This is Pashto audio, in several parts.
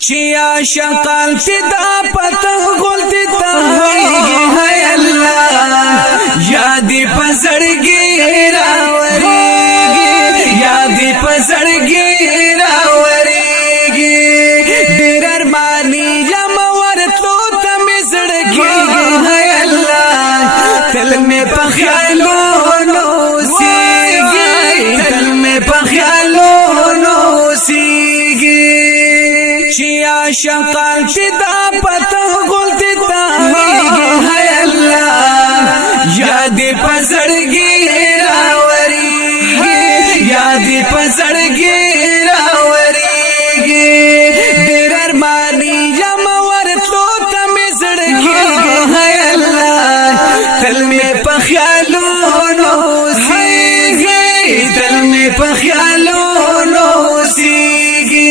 چی عاشقان تی دا پتنگ غلطی تاویگی ہے اللہ یادی پزرگی راوریگی یادی پزرگی راوریگی دیر ارمانی یمور تو تمیزڑگی ہے اللہ تل میں پخیالونو سیگی تل میں پخیالونو سیگی چی عاشقان تی دا پتنگ غلطی تاویگی ہے اللہ یادی پزرگی راوریگی یادی پزرگی راوریگی دیر ارمانی یمور تو تمیزڑگی ہے اللہ تل میں پخیالونو سیگی تل میں پخیالونو سیگی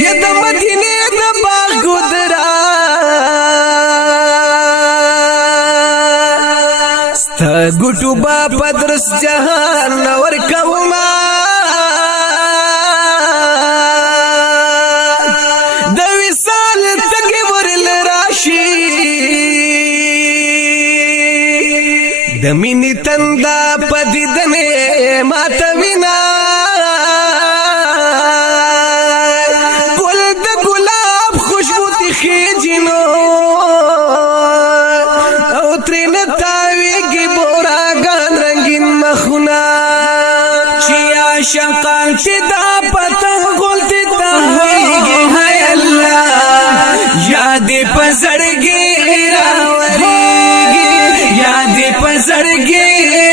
یہ دا مدینے دا باغ گدرا ستا گٹو با پدرس جہان نور کوما دا وصال تکی ورل راشی دا مینی تندا پدیدنے ماتوینا عاشقان تی دا پتنگ غلطی تاویگی ہے اللہ یادی پزرگی راوریگی یادی پزرگی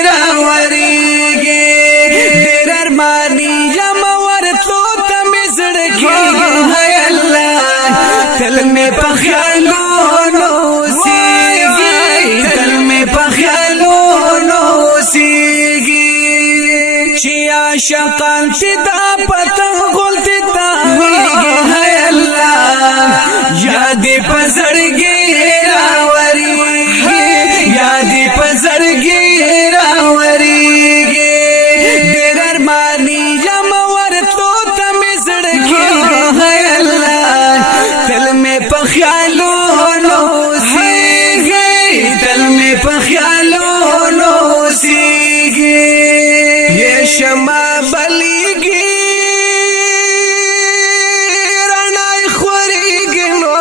راوریگی دیر ارمانی یمور تو تمیزڑگی ہے اللہ تل میں پخیالونو سیگی تل میں پخیالونو سیگی چی عاشقان تی دا پتنگ غلطی تاویگی ہے اللہ یادی پزرگی راوریگی یادی پزرگی راوریگی دیر ارمانی یمور تو تمیزڑگی ہے اللہ تل میں پخیالونو سیگی تل میں پخیالونو سیگی شما بلیگی رنائی خوریگی نو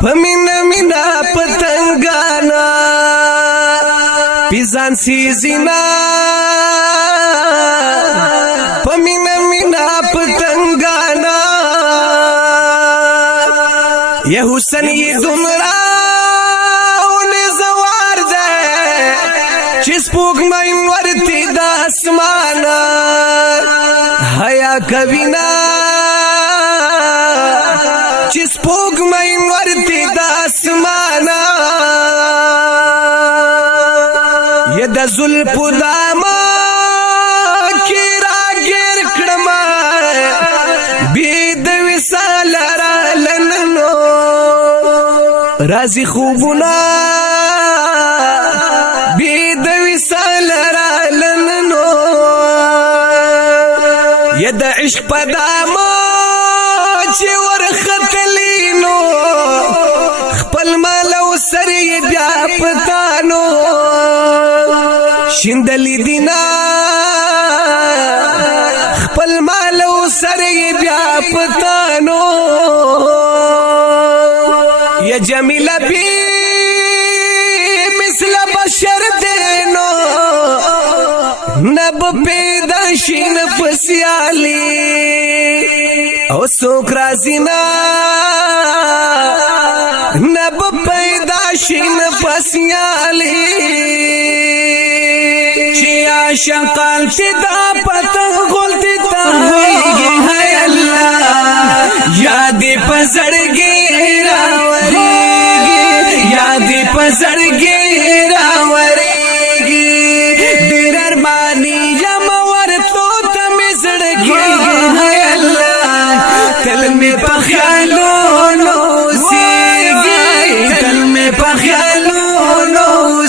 پمینا مینا پتنگانا پیزان سیزینا پمینا مینا پتنگانا یہ حسن یہ دمرا چس پوک مین ورتی دا اسمانا حیا کبینا چس پوک مین ورتی دا اسمانا یہ دا ظلف داما کی راگیر کڑما بید وصال را لننو رازی خوبنا بید وصال را لننو یہ دا عشق پدامو چی ورختلینو خپل مالو سری بیا پتانو شندلی دینا خپل مالو سری بیا پتانو یہ جمیل بی بشر دینو نب پیدا شین پسیالی او سوک رازینا نب پیدا شین پسیالی چی عاشقان تی دا پتنگ غلطی تاویگی ہے اللہ یادی پزرگی راوریگی یادی پزرگی راوریگی دیر ارمانی یمور تو تمیزڑگی ہے اللہ تل میں پخیالونو سیگی تل میں پخیالونو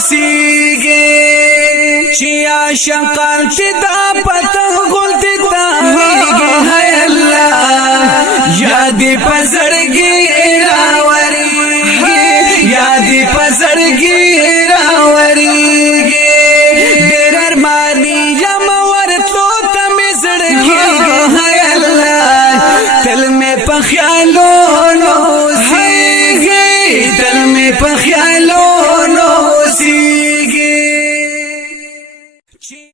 سیگی چی عاشقان تی دا پتنگ غلطی تاویگی ہے اللہ یادی پزړګي راوريږي یادی پزړګي راوريږي ډېر ارماني یم ورتلو ته مې زړګي هاي الله تل مې په خیالو